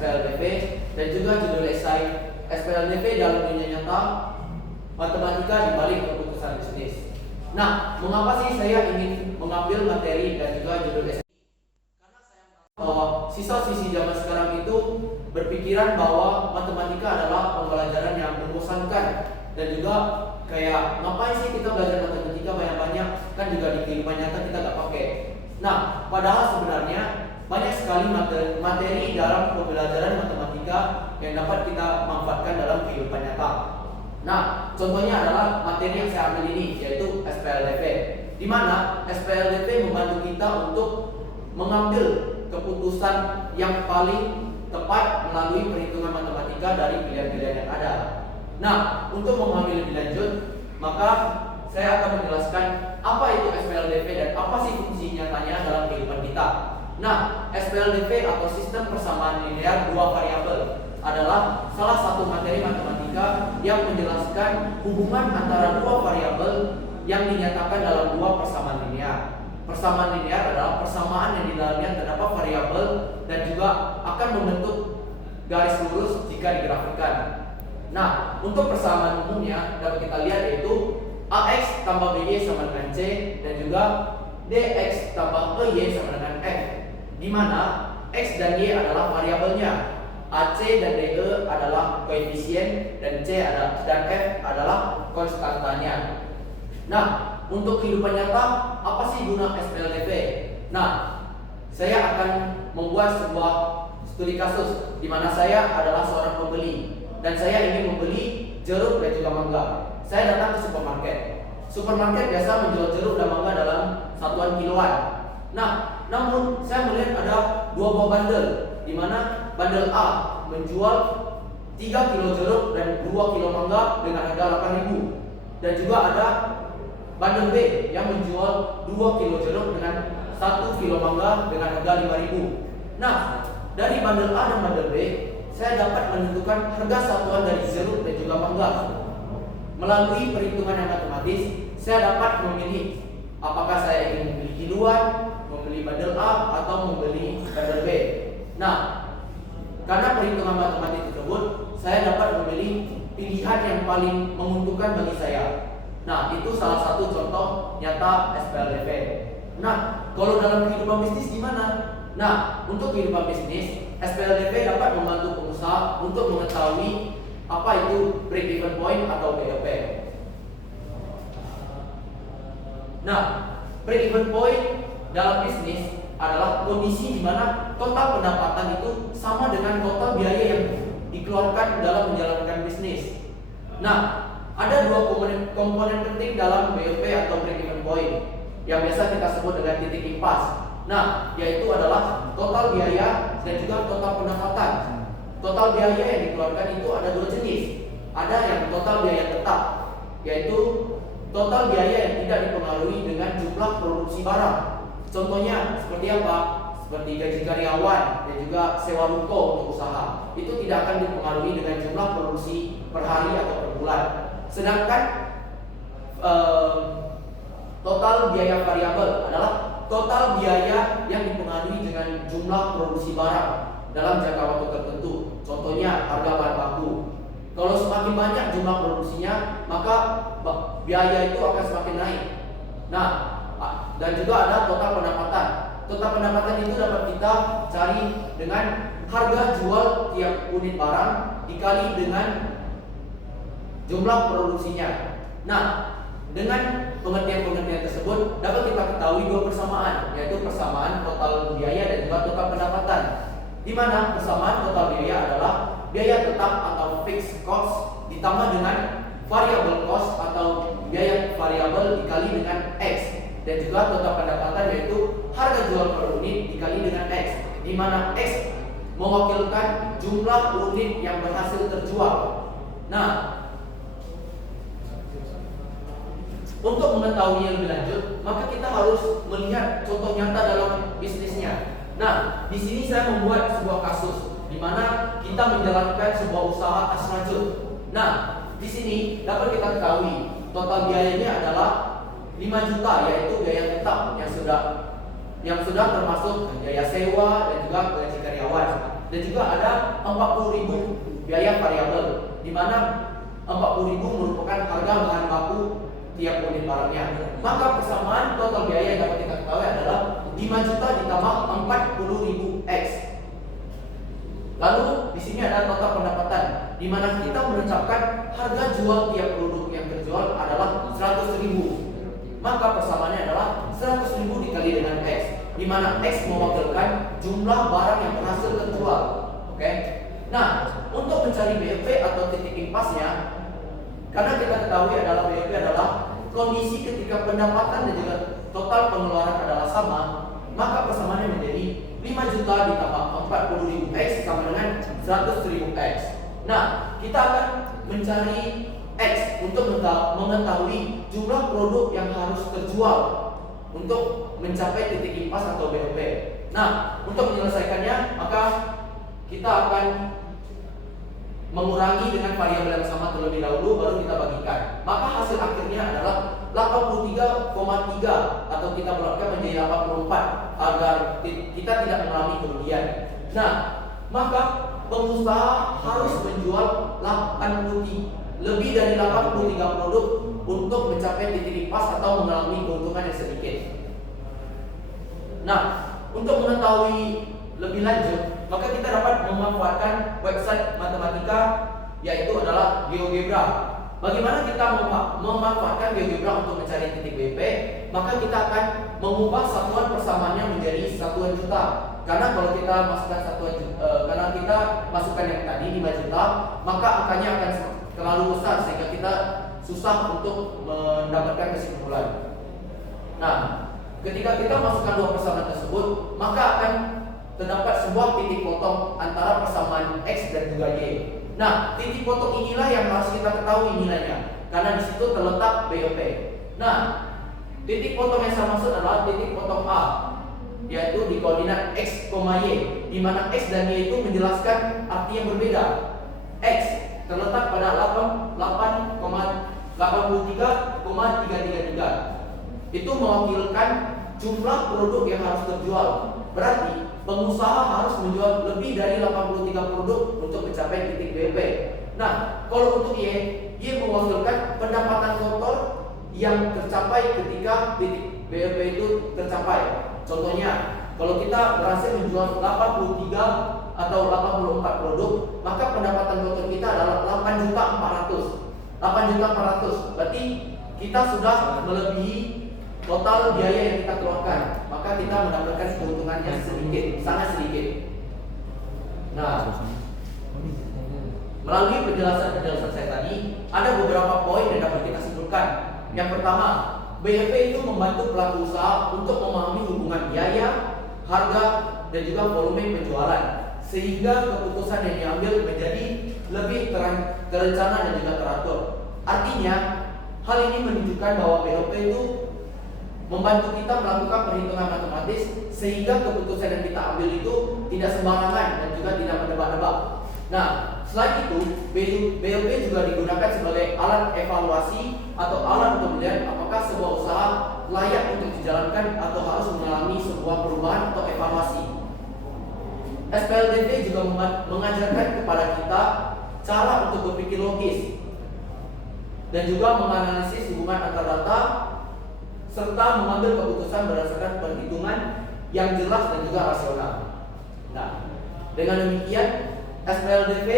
SPLDP dan juga judul esai SPLDP dalam dunia nyata, matematika di balik keputusan bisnis. Nah, mengapa sih saya ingin mengambil materi dan juga judul esai? Karena saya tahu bahwa siswa-siswi zaman sekarang itu berpikiran bahwa matematika adalah pembelajaran yang membosankan dan juga kayak ngapain sih kita belajar matematika banyak-banyak, kan juga di kehidupan nyata kita gak pakai. Nah, padahal sebenarnya banyak sekali materi dalam pembelajaran matematika yang dapat kita manfaatkan dalam kehidupan nyata. Nah, contohnya adalah materi yang saya ambil ini, yaitu SPLDP, di mana SPLDP membantu kita untuk mengambil keputusan yang paling tepat melalui perhitungan matematika dari pilihan-pilihan yang ada. Nah, untuk memahami lebih lanjut, maka saya akan menjelaskan apa itu SPLDP dan apa sih fungsi nyatanya dalam kehidupan kita. Nah, SPLDP atau sistem persamaan linear dua variabel adalah salah satu materi matematika yang menjelaskan hubungan antara dua variabel yang dinyatakan dalam dua persamaan linear. Persamaan linear adalah persamaan yang di dalamnya terdapat variabel dan juga akan membentuk garis lurus jika digrafikan. Nah, untuk persamaan umumnya dapat kita lihat yaitu AX tambah BY sama dengan C dan juga DX tambah EY sama dengan F, di mana X dan Y adalah variabelnya, AC dan DE adalah koefisien dan C dan F adalah konstantanya. Nah, untuk kehidupan nyata, apa sih guna SPLDP? Nah, saya akan membuat sebuah studi kasus di mana saya adalah seorang pembeli dan saya ingin membeli jeruk dan juga mangga. Saya datang ke supermarket. Supermarket biasa menjual jeruk dan mangga dalam satuan kiloan. Nah, namun saya melihat ada dua buah bandel, di mana bandel A menjual 3 kilo jeruk dan 2 kilo mangga dengan harga 8.000, dan juga ada bandel B yang menjual 2 kilo jeruk dengan 1 kilo mangga dengan harga 5.000. Nah, dari bandel A dan bandel B, saya dapat menentukan harga satuan dari jeruk dan juga mangga. Melalui perhitungan yang matematis, saya dapat memilih apakah saya ingin membeli kiloan, membeli bandel A, atau membeli bandel B. Nah, karena perhitungan matematis tersebut, saya dapat memilih pilihan yang paling menguntungkan bagi saya. Nah, itu salah satu contoh nyata SPLDP. Nah, kalau dalam kehidupan bisnis gimana? Nah, untuk kehidupan bisnis, SPLDP dapat membantu pengusaha untuk mengetahui apa itu break even point atau BEP. Nah, break even point dalam bisnis adalah kondisi di mana total pendapatan itu sama dengan total biaya yang dikeluarkan dalam menjalankan bisnis. Nah, ada dua komponen penting dalam BEP atau break even point yang biasa kita sebut dengan titik impas. Nah, yaitu adalah total biaya dan juga total pendapatan. Total biaya yang dikeluarkan itu ada dua jenis. Ada yang total biaya tetap, yaitu total biaya yang tidak dipengaruhi dengan jumlah produksi barang. Contohnya seperti apa? Seperti gaji karyawan dan juga sewa ruko untuk usaha. Itu tidak akan dipengaruhi dengan jumlah produksi per hari atau per bulan. Sedangkan total biaya variabel adalah total biaya yang dipengaruhi dengan jumlah produksi barang dalam jangka waktu tertentu. Contohnya harga bahan baku. Kalau semakin banyak jumlah produksinya, maka biaya itu akan semakin naik. Nah, dan juga ada total pendapatan. Total pendapatan itu dapat kita cari dengan harga jual tiap unit barang dikali dengan jumlah produksinya. Nah, dengan pengertian-pengertian tersebut dapat kita ketahui dua persamaan, yaitu persamaan total biaya dan juga total pendapatan. Di mana persamaan total biaya adalah biaya tetap atau fixed cost ditambah dengan variable cost atau biaya variabel dikali dengan X, dan juga total pendapatan yaitu harga jual per unit dikali dengan X, di mana X mewakilkan jumlah unit yang berhasil terjual. Nah, untuk mengetahuinya lebih lanjut, maka kita harus melihat contoh nyata dalam bisnisnya. Nah, di sini saya membuat sebuah kasus di mana kita menjalankan sebuah usaha asrajut. Nah, di sini dapat kita ketahui total biayanya adalah 5 juta, yaitu biaya tetap yang sudah termasuk biaya sewa dan juga gaji karyawan. dan juga ada 40.000 biaya variabel, di mana 40.000 merupakan harga bahan baku tiap unit barangnya. Maka persamaan total biaya yang dapat kita ketahui adalah 5 juta ditambah 40.000 X. Lalu di sini ada total pendapatan, di mana kita menetapkan harga jual tiap produk yang terjual adalah 100.000. Maka persamaannya adalah 100.000 dikali dengan X, di mana X mewakilkan jumlah barang yang berhasil terjual. Oke. Nah, untuk mencari BOP atau titik impasnya, karena kita ketahui adalah BOP adalah kondisi ketika pendapatan dan juga total pengeluaran adalah sama, maka persamaannya menjadi 5 juta ditambah 40.000 X sama dengan 100.000 X. Nah, kita akan mencari X untuk mengetahui jumlah produk yang harus terjual untuk mencapai titik impas atau BOP. Nah, untuk menyelesaikannya, maka kita akan mengurangi dengan variabel yang sama terlebih dahulu, baru kita bagikan. Maka hasil akhirnya adalah 83,3 atau kita bulatkan menjadi 84 agar kita tidak mengalami kerugian. Nah, maka pengusaha harus menjual lebih dari 83 produk untuk mencapai titik impas atau mengalami keuntungan yang sedikit. Nah, untuk mengetahui lebih lanjut, maka kita dapat memanfaatkan website matematika, yaitu adalah GeoGebra. Bagaimana kita memanfaatkan GeoGebra untuk mencari titik BOP? Maka kita akan mengubah satuan persamaannya menjadi satuan juta. Karena kalau kita masukkan karena kita masukkan yang tadi 5 juta, maka angkanya akan terlalu besar sehingga kita susah untuk mendapatkan kesimpulan. Nah, ketika kita masukkan dua persamaan tersebut, maka akan terdapat sebuah titik potong antara persamaan X dan juga Y. Nah, titik potong inilah yang harus kita ketahui nilainya, karena di situ terletak BOP. Nah, titik potong yang saya maksud adalah titik potong A, yaitu di koordinat X, Y, di mana X dan Y itu menjelaskan arti yang berbeda. X terletak pada 83,333. Itu mewakilkan jumlah produk yang harus terjual. Berarti pengusaha harus menjual lebih dari 83 produk untuk mencapai titik BOP. Nah, kalau untuk Y mewakilkan pendapatan kotor yang tercapai ketika titik BOP itu tercapai. Contohnya, kalau kita berhasil menjual 83 atau 84 produk, maka pendapatan kotor kita adalah 8.400. Berarti kita sudah melebihi total biaya yang kita keluarkan, maka kita mendapatkan keuntungannya sedikit, sangat sedikit. Nah, melalui penjelasan saya tadi, ada beberapa poin yang dapat kita simpulkan. Yang pertama, BOP itu membantu pelaku usaha untuk memahami hubungan biaya, harga, dan juga volume penjualan, sehingga keputusan yang diambil menjadi lebih terencana dan juga teratur. Artinya, hal ini menunjukkan bahwa BOP itu membantu kita melakukan perhitungan matematis, sehingga keputusan yang kita ambil itu tidak sembarangan dan juga tidak menebak-nebak. Nah, selain itu, BOP juga digunakan sebagai alat evaluasi atau alat untuk melihat apakah sebuah usaha layak untuk dijalankan atau harus mengalami sebuah perubahan atau evaluasi. SPLDV juga mengajarkan kepada kita cara untuk berpikir logis dan juga menganalisis hubungan antar data serta mengambil keputusan berdasarkan perhitungan yang jelas dan juga rasional. Nah, dengan demikian SPLDV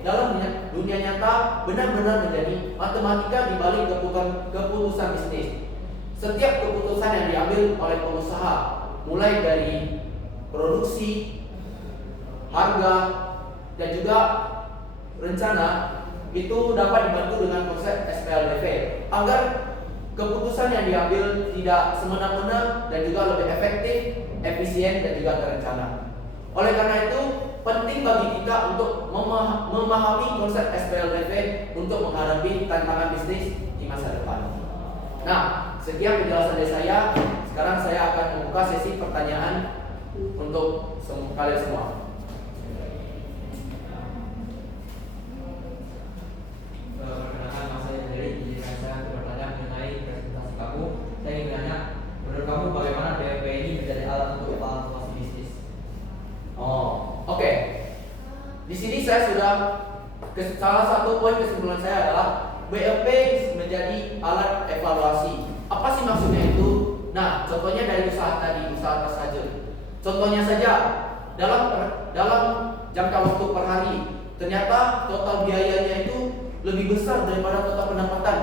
dalam dunia nyata benar-benar menjadi matematika di balik keputusan bisnis. Setiap keputusan yang diambil oleh pengusaha, mulai dari produksi, harga, dan juga rencana, itu dapat dibantu dengan konsep SPLDV agar keputusan yang diambil tidak semena-mena dan juga lebih efektif, efisien, dan juga terencana. Oleh karena itu, penting bagi kita untuk memahami konsep SPLDV untuk menghadapi tantangan bisnis di masa depan. Nah, sekian penjelasan dari saya. Sekarang saya akan membuka sesi pertanyaan untuk kalian semua. Perkenalkan, nama saya Dari. Izinkan saya untuk bertanya mengenai presentasi kamu. Saya ingin bertanya, menurut kamu bagaimana BOP ini menjadi alat untuk evaluasi bisnis? Oke. di sini saya sudah salah satu poin kesimpulan saya adalah BLP menjadi alat evaluasi. Apa sih maksudnya itu? Nah, contohnya dari usaha tadi, usaha tas kajel. Contohnya saja, dalam jangka waktu per hari, ternyata total biayanya itu lebih besar daripada total pendapatan.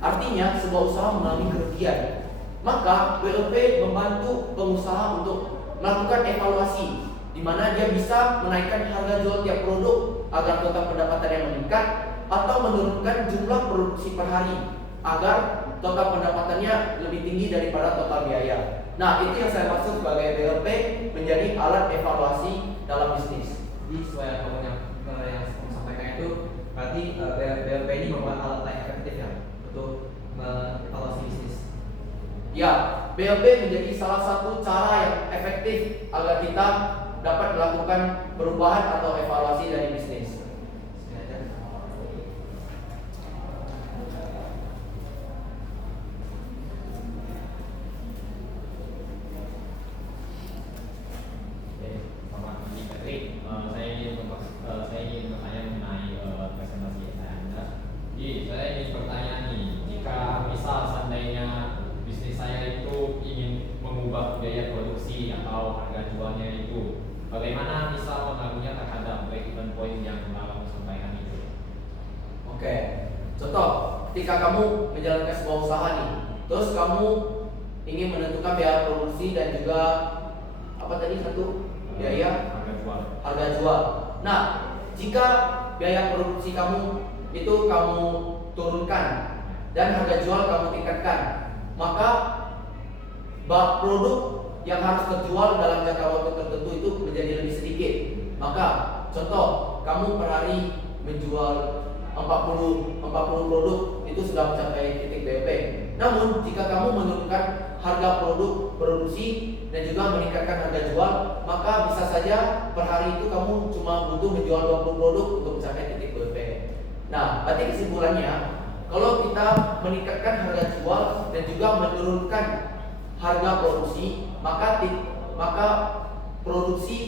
Artinya sebuah usaha mengalami kerugian. Maka BLP membantu pengusaha untuk melakukan evaluasi, di mana dia bisa menaikkan harga jual tiap produk agar total pendapatan yang meningkat, atau menurunkan jumlah produksi per hari agar total pendapatannya lebih tinggi daripada total biaya. Nah, itu yang saya maksud sebagai BLP menjadi alat evaluasi dalam bisnis. Jadi sesuai yang kamu sampaikan itu, berarti BLP ini merupakan alat yang efektif ya untuk mengevaluasi bisnis. Ya, BLP menjadi salah satu cara yang efektif agar kita dapat melakukan perubahan atau evaluasi dari bisnis. Saya ingin bertanya mengenai presentasi Anda. Jadi saya ingin bertanya nih, jika misal seandainya bisnis saya itu ingin mengubah biaya produksi atau harga jualnya itu, bagaimana misal pengaruhnya terhadap break-even point yang kamu sampaikan itu? Oke, contoh, ketika kamu menjalankan sebuah usaha nih, terus kamu ingin menentukan biaya produksi dan juga apa tadi satu biaya harga jual. Nah, jika biaya produksi kamu itu kamu turunkan dan harga jual kamu tingkatkan, maka produk yang harus terjual dalam jangka waktu tertentu itu menjadi lebih sedikit. Maka contoh, kamu per hari menjual 40 produk, itu sudah mencapai titik BLP. Namun jika kamu menurunkan harga produk produksi dan juga meningkatkan harga jual, maka bisa saja per hari itu kamu cuma butuh menjual 20 produk untuk mencapai titik BLP. Nah, berarti kesimpulannya, kalau kita meningkatkan harga jual dan juga menurunkan harga produksi, maka produksi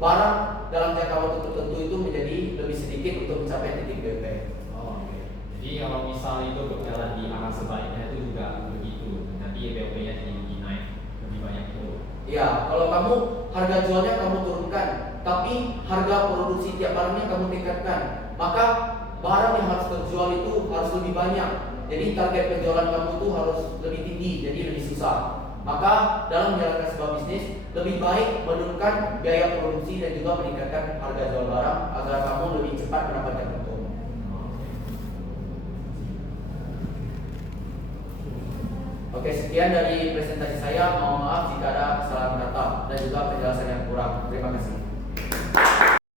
barang dalam jangka waktu tertentu itu menjadi lebih sedikit untuk mencapai titik BLP. Oh, oke. Jadi kalau misal itu berjalan di arah sebaliknya itu juga begitu, nanti BLP-nya jadi lebih naik, lebih banyak itu. Ya, kalau kamu harga jualnya kamu turunkan, tapi harga produksi tiap barangnya kamu tingkatkan, maka barang yang harus terjual itu harus lebih banyak. Jadi target penjualan kamu itu harus lebih tinggi, jadi lebih susah. Maka dalam menjalankan sebuah bisnis, lebih baik menurunkan biaya produksi dan juga meningkatkan harga jual barang agar kamu lebih cepat mendapatkan untung. Oke, sekian dari presentasi saya. Mohon maaf jika ada kesalahan kata dan juga penjelasan yang kurang. Terima kasih.